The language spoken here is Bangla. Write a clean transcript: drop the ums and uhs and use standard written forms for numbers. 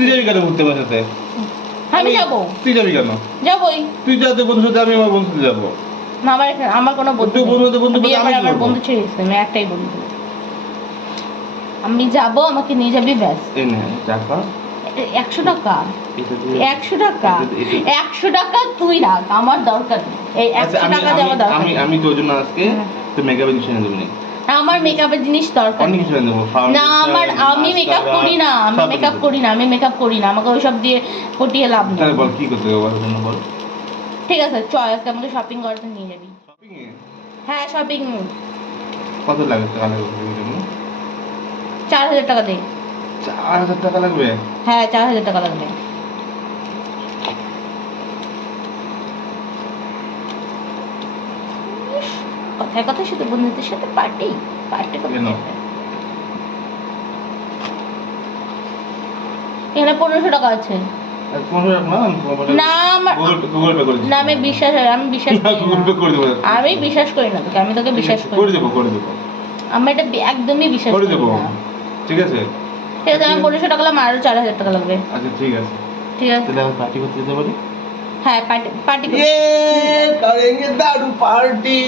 তুই যাবি কেন ঘুরতে আমার সাথে? আমি যাবো। তুই যাবি কেন? যাবোই। তুই যাতে বন্ধুর সাথে, আমি আমার বন্ধুর সাথে যাবো। না, আমার কোনো বন্ধু তুই নেই। বন্ধু বিয়ের আমি পরে কি আমার করবো? বন্ধু ছেড়ে দিয়েছে, আমি একটাই বন্ধু। আমি যাবো, আমাকে নিয়ে যাবি ব্যাস। এই নে টাকা। 100 টাকা। এটা দিয়ে 100 টাকা। 100 টাকা তুই রাখ, আমার দরকার নেই। এই 100 টাকা দিয়ে আমার দরকার নেই। আমি তোর জন্য আজকে তো মেকআপের জিনিস এনে দেবো। আমার মেকআপের জিনিস দরকার অনেক নেই। কিছু এনে দেবো। না, আমি মেকআপ করি না, আমি মেকআপ করি না, আমাকে ওইসব দিয়ে পটিয়ে লাভ নেই। তাহলে বল কি করতে হবে বল জন্য বল। ঠিক আছে, চল আজকে আমাকে শপিং করতে নিয়ে যাবি। শপিং এ হ্যাঁ, শপিং। কত লাগবে? টাকা লাগবে এর জন্য? 4000 টাকা দে। 4000 টাকা লাগবে? হ্যাঁ, 4000 টাকা লাগবে। কথায় কথায় শুধু বন্ধুদের সাথে পার্টি পার্টি করতে কেন? হবে। এখানে 1500 টাকা আছে। আর 15 রাখ না, না, আমার গুগল পে করে দিচ্ছি। না, আমি বিশ্বাস করি না। গুগল পে করে দেবো। আমি বিশ্বাস করি না তোকে, আমি তোকে বিশ্বাস করি করে না। দেবো, করে দেবো। আমি এটা একদমই বিশ্বাস করে করি দেবো, না। ঠিক আছে? ঠিক আছে, আমি 1500 টাকা লাগবে, আরো 4000 টাকা লাগবে। আচ্ছা ঠিক আছে। ঠিক আছে। তাহলে আমি পার্টি করতে যেতে পারি? হ্যাঁ, পার্টি ये करेंगे दारू पार्टी।